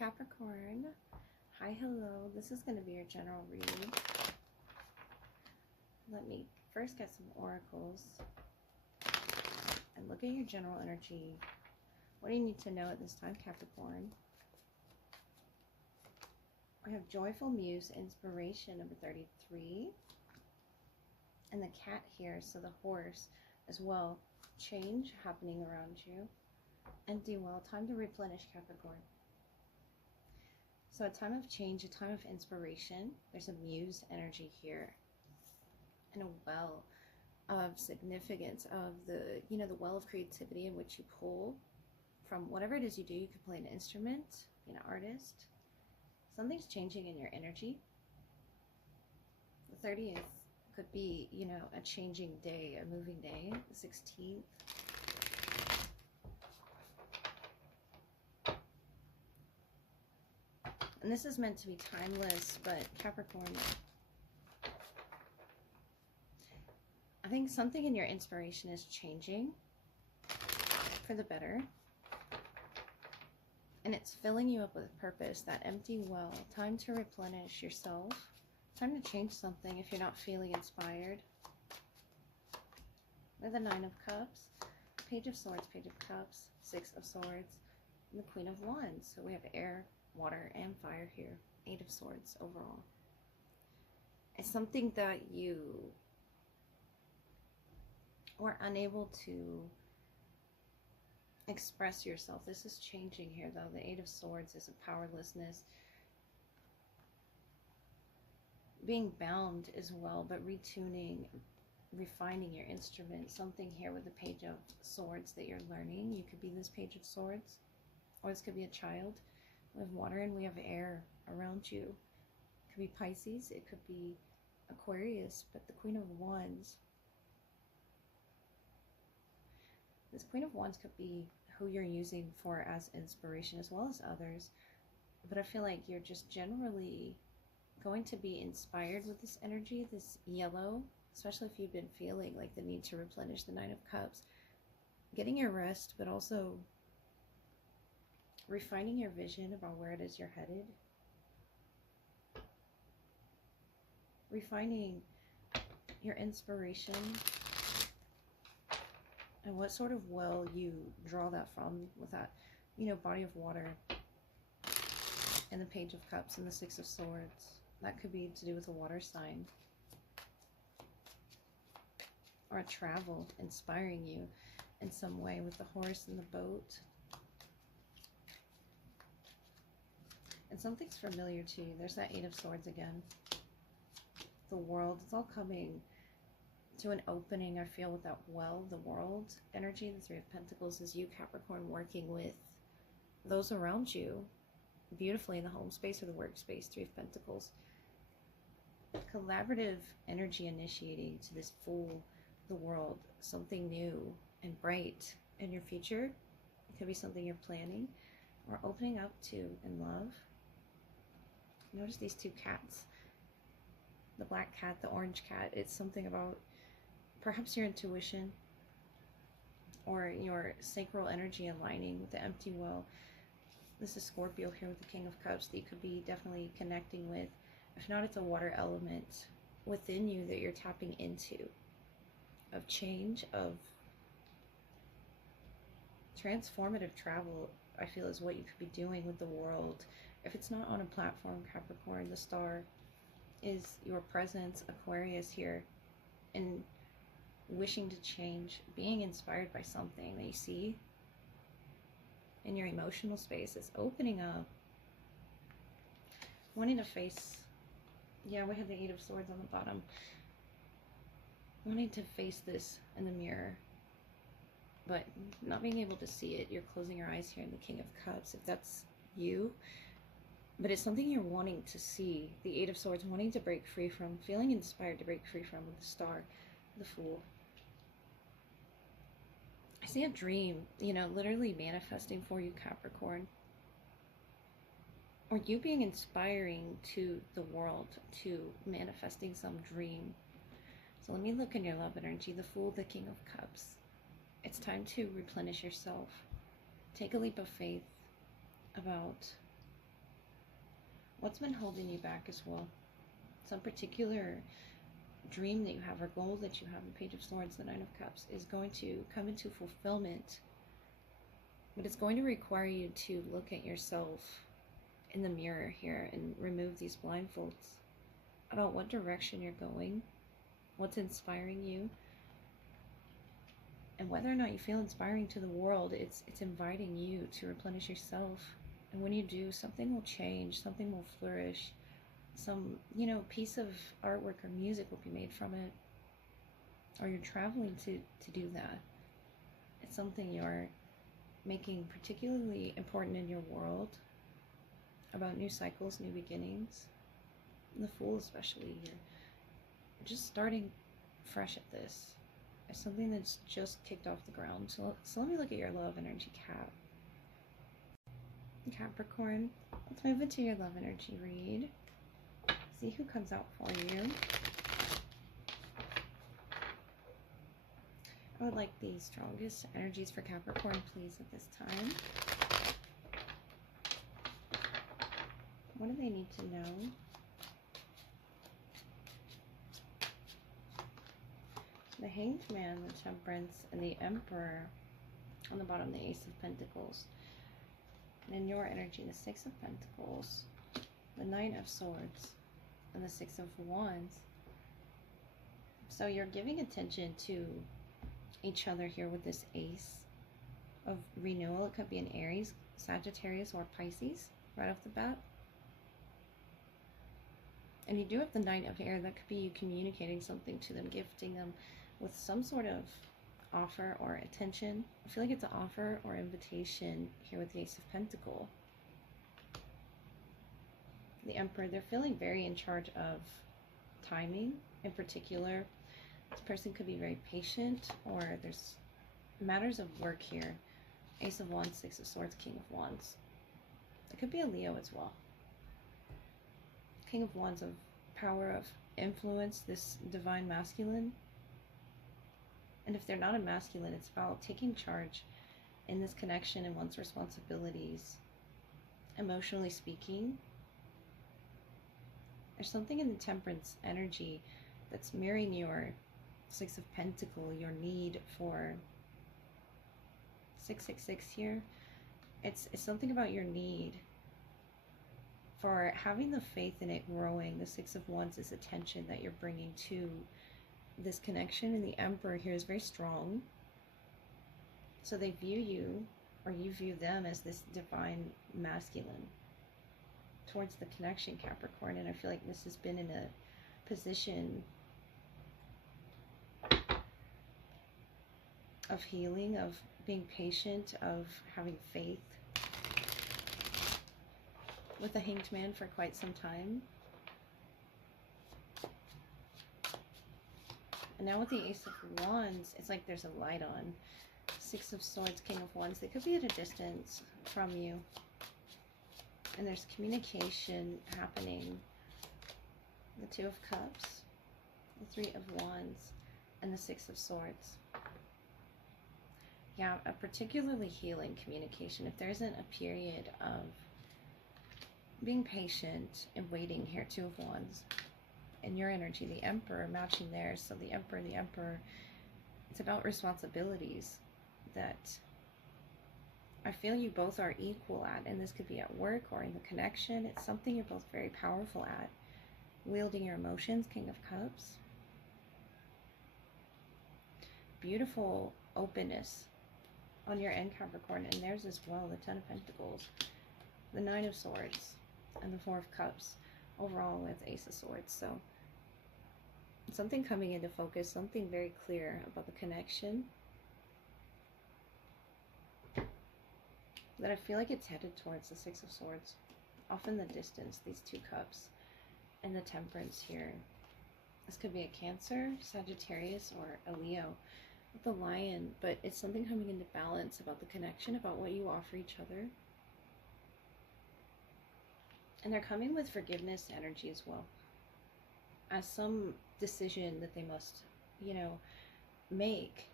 Capricorn. Hi, hello. This is going to be your general read. Let me first get some oracles and look at your general energy. What do you need to know at this time, Capricorn? We have Joyful Muse, Inspiration, number 33. And the cat here, so the horse as well. Change happening around you. Empty well, time to replenish, Capricorn. So a time of change, a time of inspiration. There's a muse energy here. And a well of significance of the, the well of creativity in which you pull from whatever it is you do. You could play an instrument, be an artist. Something's changing in your energy. The 30th could be, a changing day, a moving day. The 16th. And this is meant to be timeless, but Capricorn, I think something in your inspiration is changing for the better. And it's filling you up with purpose, that empty well. Time to replenish yourself. Time to change something if you're not feeling inspired. With the 9 of Cups, Page of Swords, Page of Cups, 6 of Swords, and the Queen of Wands. So we have air, water, and fire here. 8 of Swords overall. It's something that you were unable to express yourself. This is changing here, though. The 8 of Swords is a powerlessness. Being bound as well, but retuning, refining your instrument. Something here with the Page of Swords that you're learning. You could be this Page of Swords, or this could be a child. We have water and we have air around you. It could be Pisces, it could be Aquarius, but the Queen of Wands. This Queen of Wands could be who you're using for as inspiration as well as others. But I feel like you're just generally going to be inspired with this energy, this yellow, especially if you've been feeling like the need to replenish the 9 of Cups. Getting your rest, but also refining your vision about where it is you're headed. Refining your inspiration and what sort of well you draw that from with that, body of water and the Page of Cups and the 6 of Swords. That could be to do with a water sign or a travel inspiring you in some way with the horse and the boat. And something's familiar to you. There's that 8 of Swords again. The world, it's all coming to an opening, I feel, with that well, the world energy. The 3 of Pentacles is you, Capricorn, working with those around you beautifully in the home space or the workspace. 3 of Pentacles. Collaborative energy initiating to this full, the world, something new and bright in your future. It could be something you're planning or opening up to in love. Notice these 2 cats. The black cat, the orange cat. It's something about perhaps your intuition or your sacral energy aligning with the empty well. This is Scorpio here with the King of Cups that you could be definitely connecting with. If not, it's a water element within you that you're tapping into. Of change, of transformative travel, I feel, is what you could be doing with the world. If it's not on a platform, Capricorn, the star is your presence, Aquarius here, and wishing to change, being inspired by something that you see in your emotional space. It's opening up, wanting to face, yeah, we have the 8 of Swords on the bottom, wanting to face this in the mirror, but not being able to see it. You're closing your eyes here in the King of Cups, if that's you. But it's something you're wanting to see. The 8 of Swords, wanting to break free from, feeling inspired to break free from, with the Star, the Fool. I see a dream, literally manifesting for you, Capricorn. Or you being inspiring to the world, to manifesting some dream. So let me look in your love energy. The Fool, the King of Cups. It's time to replenish yourself. Take a leap of faith about What's been holding you back as well? Some particular dream that you have or goal that you have, the Page of Swords, the Nine of Cups, is going to come into fulfillment. But it's going to require you to look at yourself in the mirror here and remove these blindfolds about what direction you're going, what's inspiring you, and whether or not you feel inspiring to the world. It's inviting you to replenish yourself. And when you do, something will change, something will flourish. Some, piece of artwork or music will be made from it. Or you're traveling to do that. It's something you're making particularly important in your world, about new cycles, new beginnings. And the Fool especially, you're just starting fresh at this. It's something that's just kicked off the ground. So let me look at your love energy, Capricorn. Let's move into your love energy read. See who comes out for you. I would like the strongest energies for Capricorn, please, at this time. What do they need to know? The Hanged Man, the Temperance, and the Emperor. On the bottom, the Ace of Pentacles. And in your energy, the Six of Pentacles, the Knight of Swords, and the Six of Wands. So you're giving attention to each other here with this Ace of renewal. It could be an Aries, Sagittarius, or Pisces right off the bat. And you do have the Knight of Air. That could be you communicating something to them, gifting them with some sort of offer or attention. I feel like it's an offer or invitation here with the Ace of Pentacle. The Emperor, they're feeling very in charge of timing in particular. This person could be very patient, or there's matters of work here. Ace of Wands, Six of Swords, King of Wands. It could be a Leo as well. King of Wands, of power, of influence, this divine masculine. And if they're not a masculine, it's about taking charge in this connection and one's responsibilities. Emotionally speaking, there's something in the Temperance energy that's mirroring your Six of Pentacles, your need for 666 here. It's something about your need for having the faith in it growing. The Six of Wands is attention that you're bringing to this connection, and the Emperor here is very strong. So they view you, or you view them, as this divine masculine towards the connection, Capricorn. And I feel like this has been in a position of healing, of being patient, of having faith with the Hanged Man for quite some time. And now with the Ace of Wands, it's like there's a light on. Six of Swords, King of Wands, they could be at a distance from you. And there's communication happening. The Two of Cups, the Three of Wands, and the Six of Swords. Yeah, a particularly healing communication. If there isn't a period of being patient and waiting here, Two of Wands. In your energy, the Emperor matching theirs. So the Emperor, it's about responsibilities that I feel you both are equal at. And this could be at work or in the connection. It's something you're both very powerful at. Wielding your emotions, King of Cups. Beautiful openness on your end, Capricorn, and theirs as well. The Ten of Pentacles, the Nine of Swords, and the Four of Cups. Overall with Ace of Swords. So something coming into focus, something very clear about the connection, that I feel like it's headed towards the Six of Swords. Off in the distance, these two cups, and the Temperance here. This could be a Cancer, Sagittarius, or a Leo with the Lion, but it's something coming into balance about the connection, about what you offer each other. And they're coming with forgiveness energy as well, as some decision that they must, make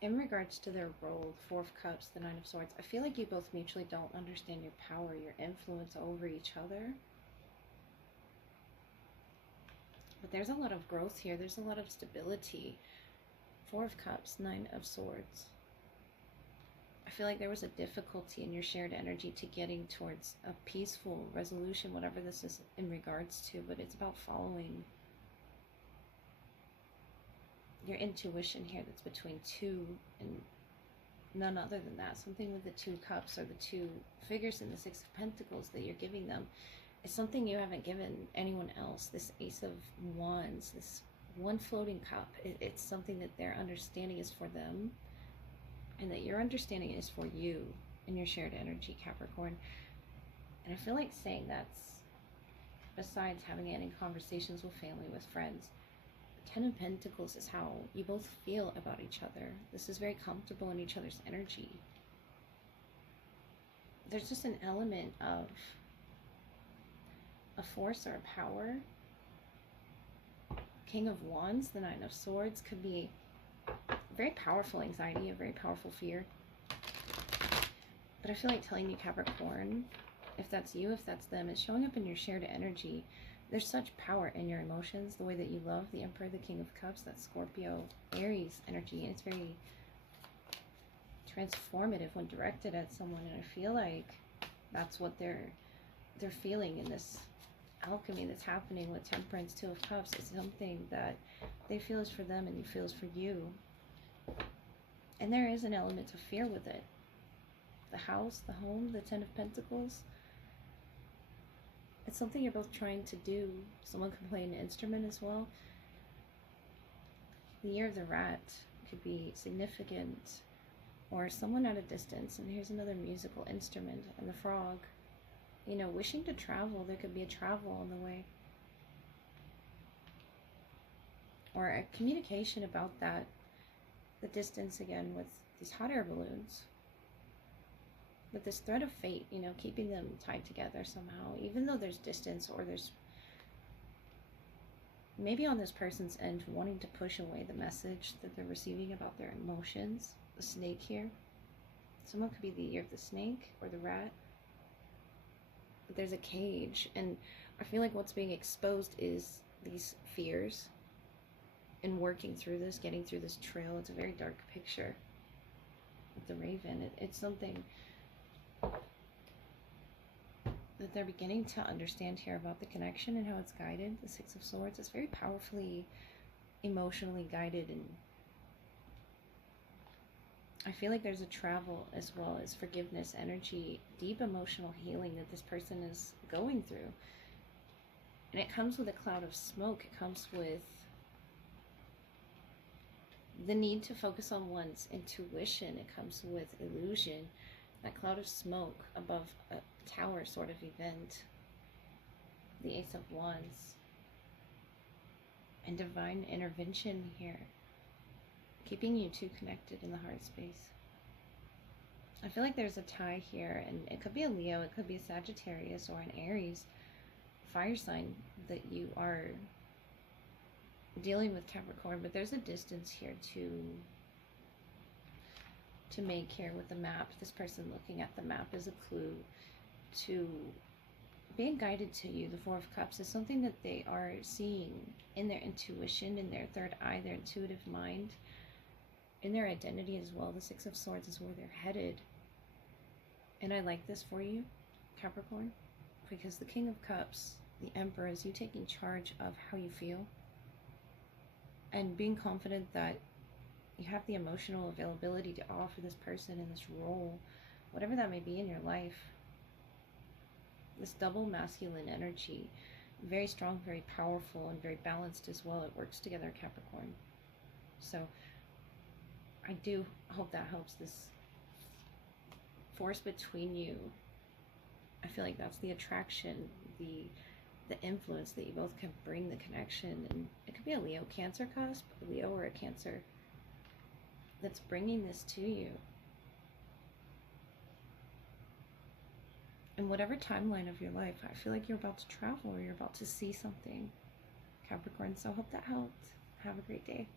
in regards to their role, Four of Cups, the Nine of Swords, I feel like you both mutually don't understand your power, your influence over each other. But there's a lot of growth here. There's a lot of stability. Four of Cups, Nine of Swords. I feel like there was a difficulty in your shared energy to getting towards a peaceful resolution, whatever this is in regards to, but it's about following your intuition here that's between two and none other than that. Something with the Two Cups or the two figures in the Six of Pentacles that you're giving them is something you haven't given anyone else. This Ace of Wands, this one floating cup, it's something that their understanding is for them and that your understanding is for you in your shared energy, Capricorn. And I feel like saying that's, besides having it in conversations with family, with friends, Ten of Pentacles is how you both feel about each other. This is very comfortable in each other's energy. There's just an element of a force or a power. King of Wands, the Nine of Swords, could be very powerful anxiety, a very powerful fear. But I feel like telling you, Capricorn, if that's you, if that's them, it's showing up in your shared energy. There's such power in your emotions, the way that you love. The Emperor, the King of Cups, that Scorpio, Aries energy. And it's very transformative when directed at someone. And I feel like that's what they're feeling in this alchemy that's happening with Temperance, Two of Cups. It's something that they feel is for them and you feel is for you. And there is an element of fear with it. The house, the home, the Ten of Pentacles. It's something you're both trying to do. Someone can play an instrument as well. The Year of the Rat could be significant, or someone at a distance. And here's another musical instrument. And the Frog, you know, wishing to travel. There could be a travel on the way, or a communication about that. The distance again with these hot air balloons. But this thread of fate, you know, keeping them tied together somehow, even though there's distance, or there's maybe on this person's end wanting to push away the message that they're receiving about their emotions. The Snake here. Someone could be the Year of the Snake or the Rat. But there's a cage, and I feel like what's being exposed is these fears and working through this, getting through this trail. It's a very dark picture with the Raven. It's something that they're beginning to understand here about the connection and how it's guided. The Six of Swords is very powerfully emotionally guided, and I feel like there's a travel as well as forgiveness energy, deep emotional healing that this person is going through. And it comes with a cloud of smoke. It comes with the need to focus on one's intuition. It comes with illusion. That cloud of smoke above a tower sort of event. The Ace of Wands. And divine intervention here. Keeping you two connected in the heart space. I feel like there's a tie here, and it could be a Leo, it could be a Sagittarius or an Aries fire sign that you are dealing with, Capricorn, but there's a distance here to make here with the map. This person looking at the map is a clue to being guided to you. The Four of Cups is something that they are seeing in their intuition, in their third eye, their intuitive mind, in their identity as well. The Six of Swords is where they're headed. And I like this for you, Capricorn, because the King of Cups, the Emperor, is you taking charge of how you feel and being confident that you have the emotional availability to offer this person in this role, whatever that may be in your life. This double masculine energy, very strong, very powerful, and very balanced as well. It works together, Capricorn. So I do hope that helps. This force between you, I feel like that's the attraction, the influence that you both can bring, the connection. And it could be a Leo Cancer cusp, a Leo or a Cancer that's bringing this to you. In whatever timeline of your life, I feel like you're about to travel or you're about to see something, Capricorn. So I hope that helped. Have a great day.